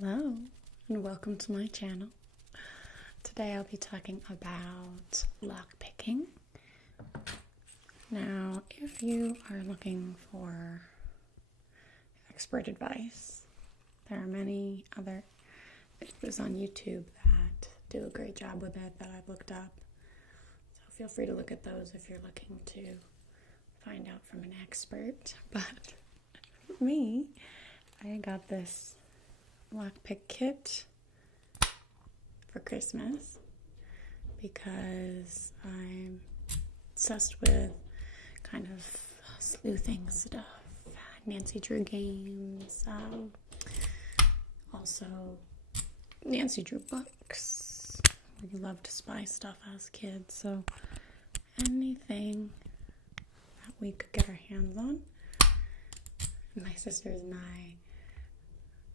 Hello and welcome to my channel. Today I'll be talking about lockpicking. Now, if you are looking for expert advice, there are many other videos on YouTube that do a great job with it that I've looked up. So feel free to look at those if you're looking to find out from an expert. But for me, I got this lockpick kit for Christmas because I'm obsessed with kind of sleuthing stuff, Nancy Drew games, also Nancy Drew books. We loved to spy stuff as kids, so anything that we could get our hands on. And my sisters and I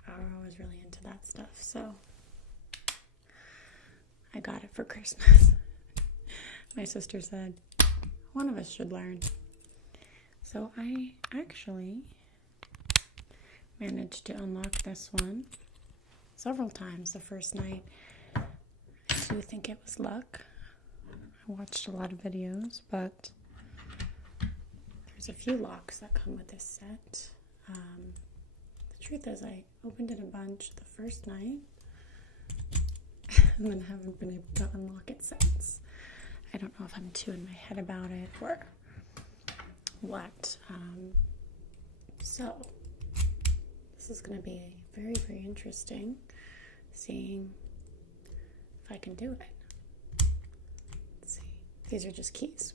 are always really into that stuff, so I got it for Christmas. My sister said one of us should learn. So I actually managed to unlock this one several times the first night. I do think it was luck. I watched a lot of videos, but there's a few locks that come with this set. The truth is, I opened it a bunch the first night and then haven't been able to unlock it since. I don't know if I'm too in my head about it or what. So this is going to be very, very interesting seeing if I can do it. Let's see. These are just keys,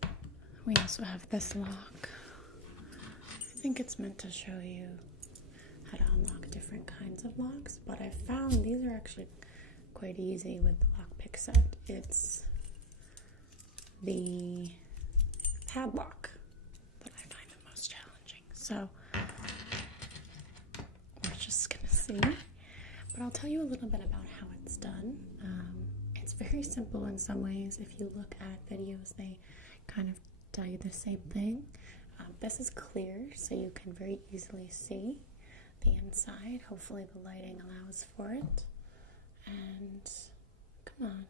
but we also have this lock. I think it's meant to show you how to unlock different kinds of locks, but I found these are actually quite easy with the lockpick set. It's the padlock that I find the most challenging. So we're just gonna see, but I'll tell you a little bit about how it's done. It's very simple in some ways. If you look at videos, they kind of tell you the same thing. This is clear, so you can very easily see the inside. Hopefully the lighting allows for it. And come on,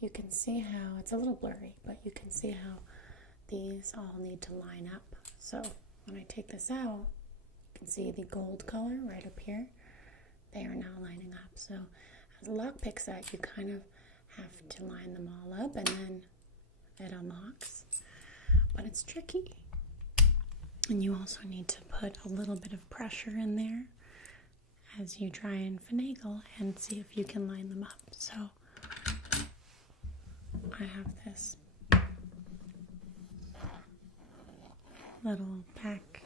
you can see how it's a little blurry, but you can see how these all need to line up. So when I take this out, you can see the gold color right up here. They are now lining up. So as a lockpick set, you kind of have to line them all up and then it unlocks. But it's tricky. And you also need to put a little bit of pressure in there as you try and finagle and see if you can line them up. So I have this little pack,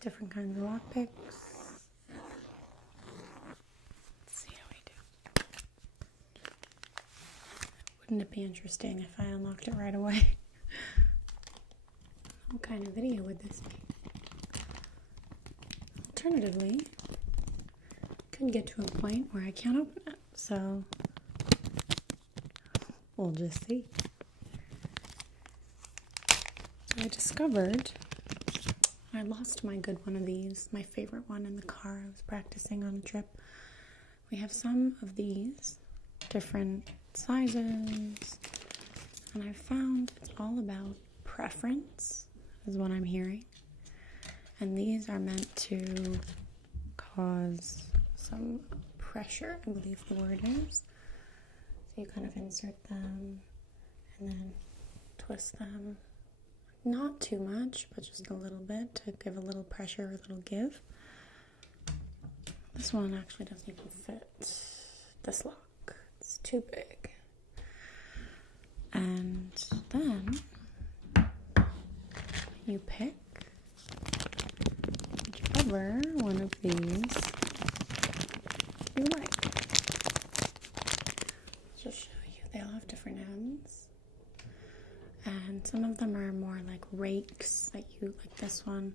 different kinds of lockpicks. Let's see how we do. Wouldn't it be interesting if I unlocked it right away? What kind of video would this be? Alternatively, could get to a point where I can't open it, so we'll just see. So I discovered I lost my good one of these, my favorite one, in the car. I was practicing on a trip. We have some of these, different sizes, and I found it's all about preference, is what I'm hearing. And these are meant to cause some pressure, I believe the word is. So you kind of insert them and then twist them. Not too much, but just a little bit to give a little pressure, a little give. This one actually doesn't even fit this lock. It's too big. And then you pick whichever one of these you like. I'll just show you. They all have different ends. And some of them are more like rakes that you, like this one,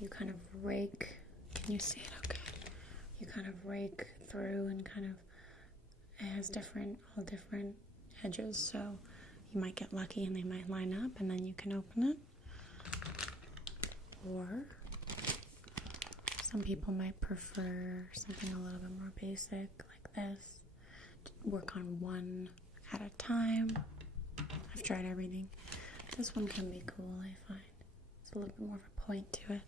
you kind of rake. Can you see it okay? You kind of rake through and kind of, it has all different edges. So you might get lucky and they might line up and then you can open it. Or Some people might prefer something a little bit more basic like this. Work on one at a time. I've tried everything. This one can be cool, I find. It's a little bit more of a point to it.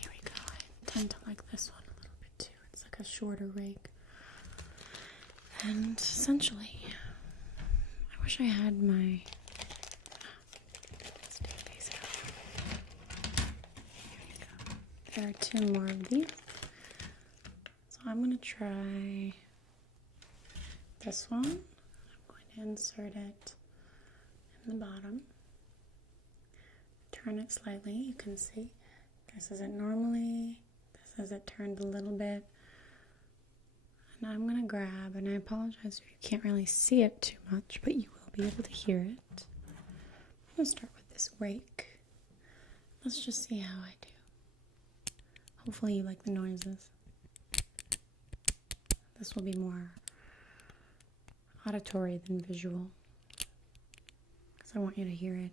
Here we go. I tend to like this one a little bit too. It's like a shorter rake. And essentially, I wish I had my... Let's do these out. Here we go. There are 2 more of these. So I'm going to try this one. I'm going to insert it in the bottom. Turn it slightly. You can see this is it normally. This is it turned a little bit. And I'm going to grab, and I apologize if you can't really see it too much, but you will be able to hear it. I'm going to start with this rake. Let's just see how I do. Hopefully you like the noises. This will be more auditory than visual, because I want you to hear it.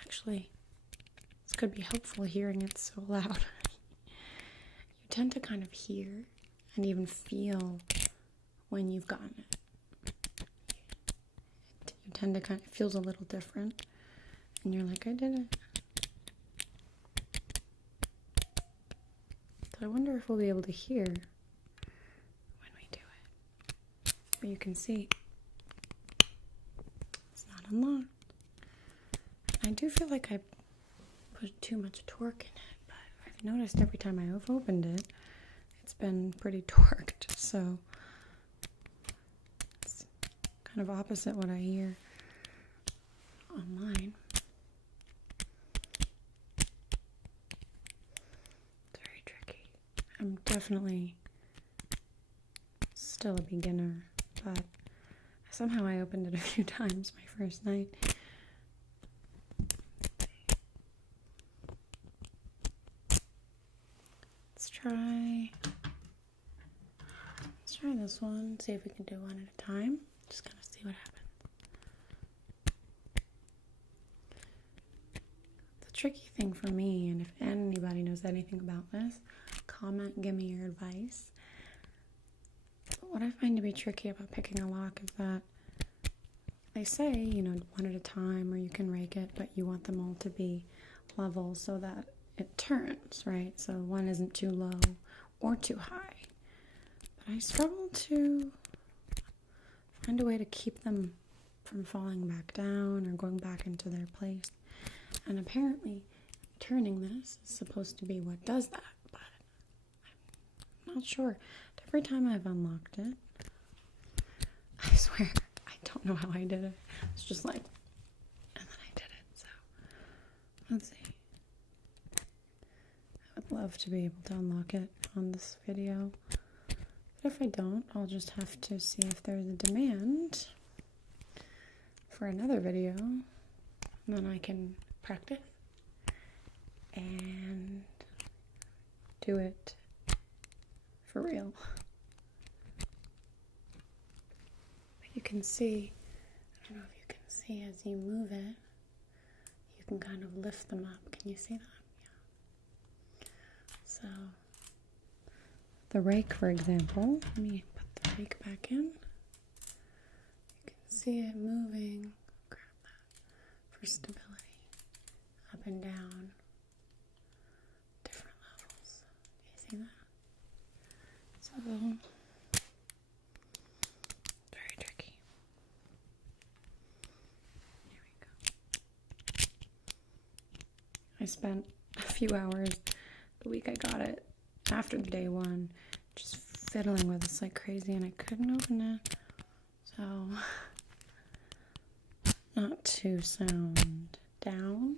Actually, this could be helpful hearing it so loud. You tend to kind of hear and even feel when you've gotten it. You tend to kind of, it feels a little different. And you're like, I did it. So I wonder if we'll be able to hear when we do it. But you can see it's not unlocked. I do feel like I put too much torque in it, but I've noticed every time I've opened it, it's been pretty torqued, so it's kind of opposite what I hear online. It's very tricky. I'm definitely still a beginner, but somehow I opened it a few times my first night. Let's try this one, see if we can do one at a time. Just kind of see what happens. The tricky thing for me, and if anybody knows anything about this, comment, give me your advice. But what I find to be tricky about picking a lock is that they say, one at a time, or you can rake it, but you want them all to be level so that it turns, right? So one isn't too low or too high. But I struggle to find a way to keep them from falling back down or going back into their place. And apparently, turning this is supposed to be what does that, but I'm not sure. Every time I've unlocked it, I swear, I don't know how I did it. It's just like, and then I did it. So, let's see. I would love to be able to unlock it on this video. But if I don't, I'll just have to see if there's a demand for another video. And then I can practice and do it for real. But you can see, I don't know if you can see as you move it, you can kind of lift them up. Can you see that? So, the rake, for example, let me put the rake back in. You can see it moving. Grab that for stability. Up and down. Different levels. Do you see that? So, very tricky. Here we go. I spent a few hours the week I got it, after the day one, just fiddling with this like crazy, and I couldn't open it. So, not to sound down,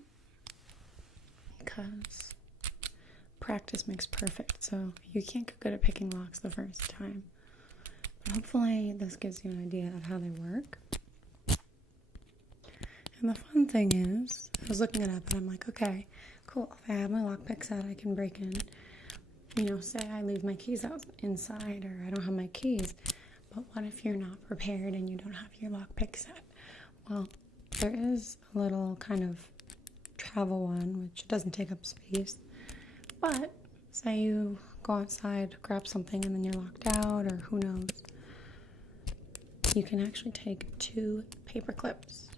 because practice makes perfect, so you can't get good at picking locks the first time. But hopefully this gives you an idea of how they work. And the fun thing is, I was looking it up and I'm like, okay, cool, if I have my lockpick set, I can break in. say I leave my keys out inside or I don't have my keys. But what if you're not prepared and you don't have your lockpick set? Well, there is a little kind of travel one, which doesn't take up space. But say you go outside, grab something, and then you're locked out, or who knows. You can actually take 2 paper clips.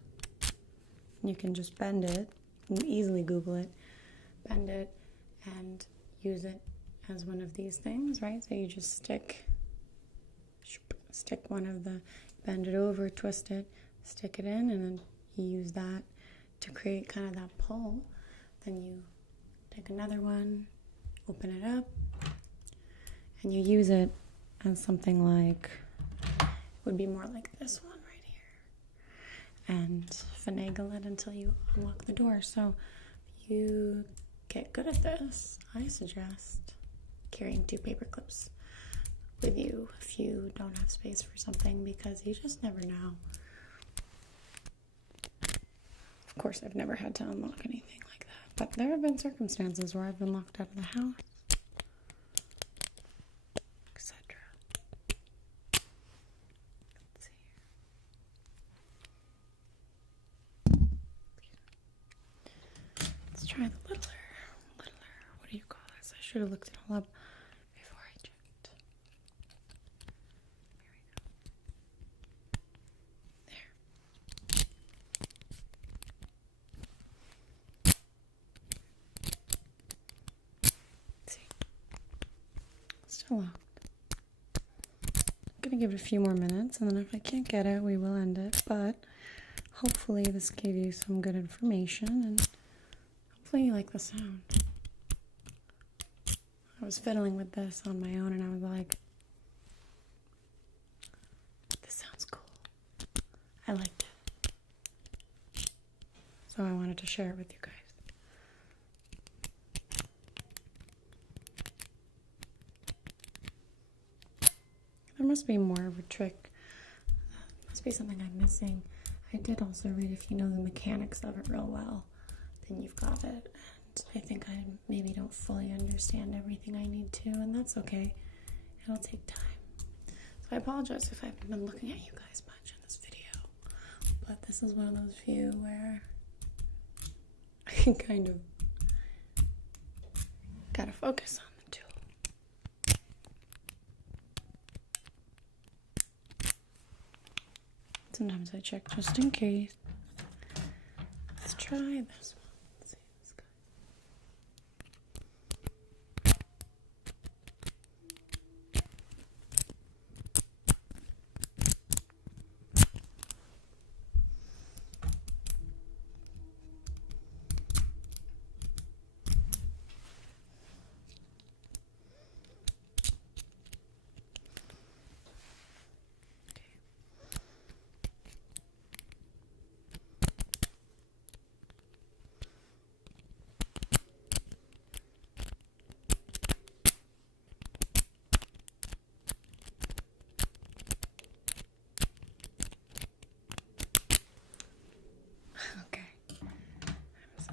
You can just bend it. You can easily Google it. Bend it and use it as one of these things, right? So you just stick one of the, bend it over, twist it, stick it in, and then you use that to create kind of that pull. Then you take another one, open it up, and you use it as something like, it would be more like this one right here, and finagle it until you unlock the door. So if you get good at this, I suggest carrying 2 paper clips with you if you don't have space for something, because you just never know. Of course, I've never had to unlock anything like that, but there have been circumstances where I've been locked out of the house, etc. Let's see here. Let's try the littler. What do you call this? I should have looked it all up before I checked. Here we go. There. See. Still locked. I'm gonna give it a few more minutes, and then if I can't get it, we will end it. But hopefully this gave you some good information, and hopefully you like the sound. I was fiddling with this on my own, and I was like, this sounds cool. I liked it. So I wanted to share it with you guys. There must be more of a trick. Must be something I'm missing. I did also read, if you know the mechanics of it real well, then you've got it. I think I maybe don't fully understand everything I need to, and that's okay. It'll take time. So I apologize if I haven't been looking at you guys much in this video, but this is one of those few where I can kind of gotta focus on the tool. Sometimes I check just in case. Let's try this one.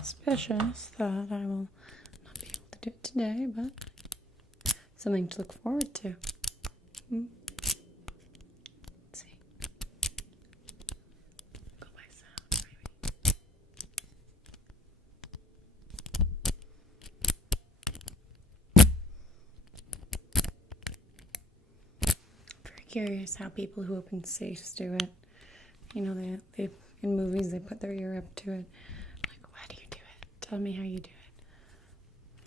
Suspicious that I will not be able to do it today, but something to look forward to. Let's see. Go by sound, maybe. Very curious how people who open safes do it. You know, they in movies they put their ear up to it. Tell me how you do it.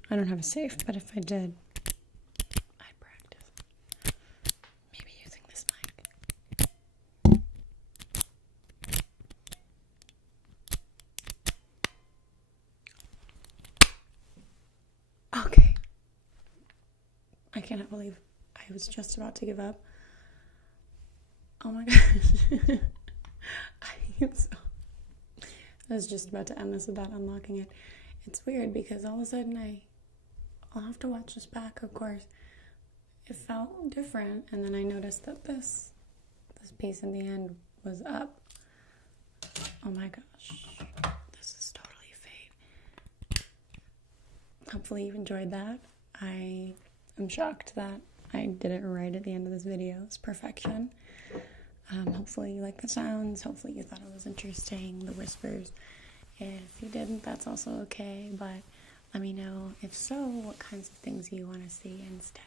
I don't have a safe, but if I did, I'd practice. Maybe using this mic. Okay. I cannot believe I was just about to give up. Oh my gosh. I was just about to end this without unlocking it. It's weird because all of a sudden I'll have to watch this back, of course. It felt different, and then I noticed that this piece in the end was up. Oh my gosh. This is totally fate. Hopefully you enjoyed that. I I'm shocked that I didn't write at the end of this video. It's perfection. Hopefully you like the sounds. Hopefully you thought it was interesting, the whispers. If you didn't, that's also okay, but let me know, if so, what kinds of things you want to see instead.